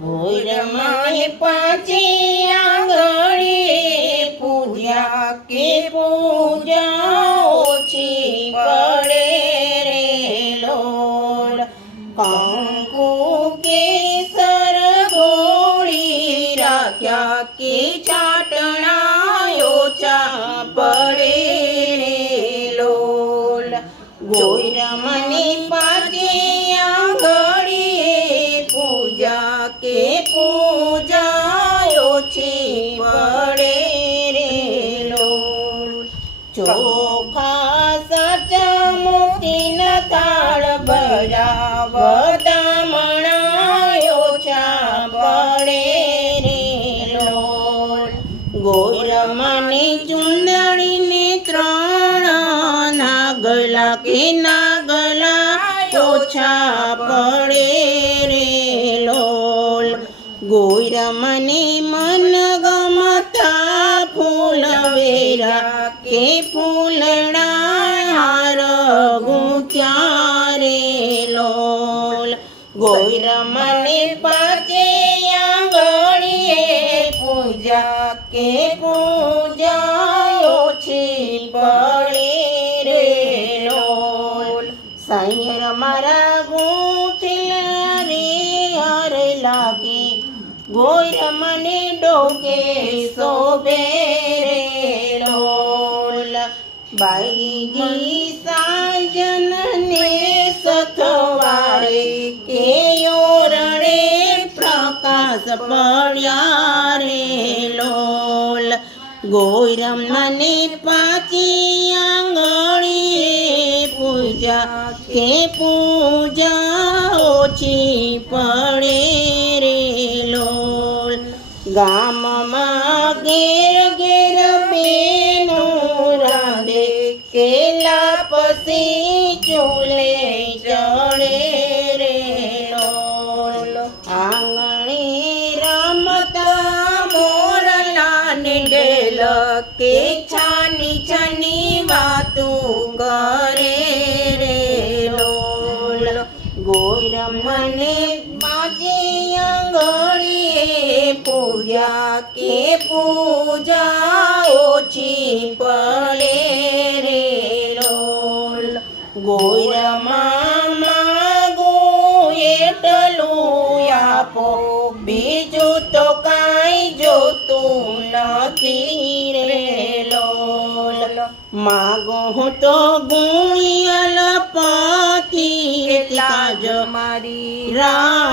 ગોરમાએ પાંચે આંગળીએ પૂજ્યા કે પૂજા ઓછી પડે રે લોલ. કંકુ કેસર ગોળી રાખ્યા કે ચાટણા ઓછા પડે રે લોલ. ગોરમાને પાંચે આંગળીએ પૂજા કે પૂજા ઓછી પડે રે લોલ. ચોખા સાચા મોતીના તાળ ભર્યા વધામણા ઓછા પડે રે લોલ. ગોરમાને ચુંદડીને ત્રણ નાગલા કે નાગલા ઓછા પડે રે લોલ. ગોરમાને મન ગમતા ફૂલ વેરા કે ફૂલડા હાર ગુંથ્યા રે લોલ. ગોરમાને પાંચે આંગળીએ પૂજા કે પૂજા ઓછી પડે રે લોલ. સાયર મારા ગૂંથેલા રે હાર લાગે ગોરમાને ડોકે શોભે રે લોલ. બાઈજી સાજનને સથવારે કે ઓરડે પ્રકાશ પડ્યા રે લોલ. ગોરમાને પાંચી આંગળીએ પૂજા કે પૂજા ઓછી પડે રે લોલ. ગામમાં ઘેર ઘેર બેનો રાંધે કેલા પછી ચૂલે ચડે રે લોલ. આંગણે રમતા મોરલાને ઢેલ કે છાની છાની વાતું કરે રે લોલ. ગોરમાને પાંચે આંગળીએ પૂજા કે પૂજા ઓછી પડે રે લોલ. ગોરમા માગો એટલું આપો બીજું તો કાંઈ જોતું નથી રે લોલ. માગો તો ગુણિયલ પાથી એટલા જ મારી રા